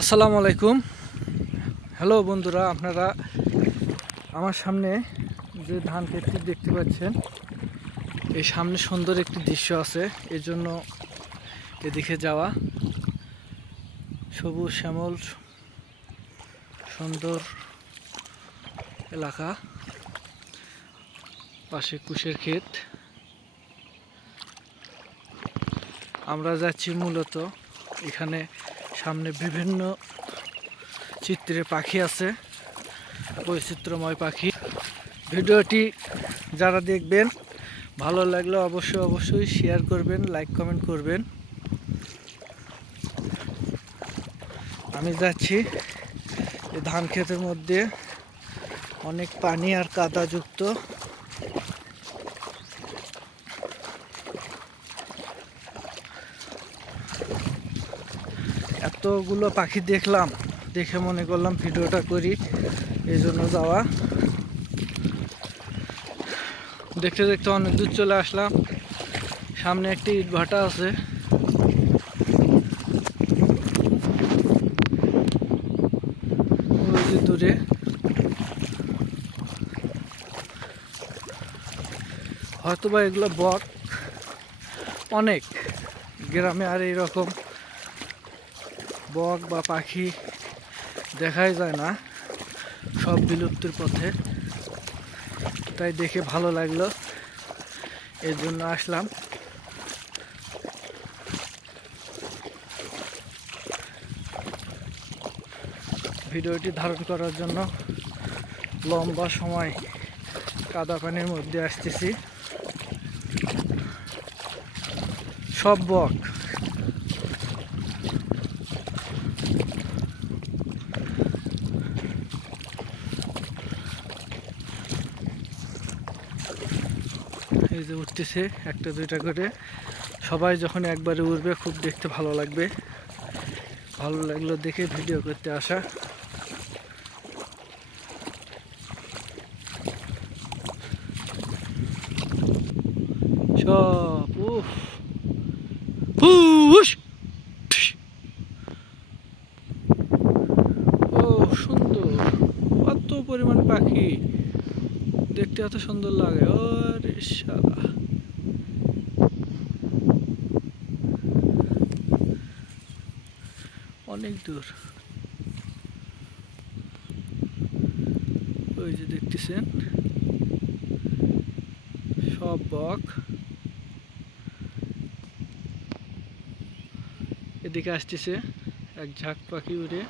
আসসালামু আলাইকুম। হ্যালো বন্ধুরা, আপনারা আমার সামনে যে ধান ক্ষেতটি দেখতে পাচ্ছেন, এই সামনে সুন্দর একটি দৃশ্য আছে। এর জন্য এদিকে যাওয়া, সবুজ, শ্যামল, সুন্দর এলাকা, পাশে কুশের ক্ষেত। আমরা যাচ্ছি মূলত এখানে সামনে বিভিন্ন চিত্রের পাখি আছে, বৈচিত্র্যময় পাখি। ভিডিওটি যারা দেখবেন, ভালো লাগলে অবশ্যই অবশ্যই শেয়ার করবেন লাইক কমেন্ট করবেন। আমি যাচ্ছি ধান ক্ষেতের মধ্যে। অনেক পানি আর কাদাযুক্ত এতগুলো পাখি দেখলাম, দেখে মনে করলাম ভিডিওটা করি, এই জন্য যাওয়া। দেখতে দেখতে অনেক দূর চলে আসলাম, সামনে একটি ইট ভাটা আছে। দূরে। হয়তোবা এগুলো বক, অনেক, গ্রামে আর এইরকম। বক বা পাখি দেখাই যায় না, সব বিলুপ্তির পথে। তাই দেখে ভালো লাগল, এর জন্য আসলাম। ভিডিওটি ধারণ করার জন্য লম্বা সময় কাদা পানির মধ্যে আসতেছি। সব বক। এই যে উঠতেছে একটা দুইটা করে। সবাই যখন একবারে উঠবে, খুব দেখতে ভালো লাগবে। ভালো লাগল দেখে ভিডিও করতে আসা। সব, উফ। ও, সুন্দর। কত পরিমাণ পাখি। দেখতে এত সুন্দর লাগে, ওরে অনেক দূর। ওই যে দেখতেছেন, সব বক। এদিকে আসতেছে এক ঝাঁক পাখি উড়ে।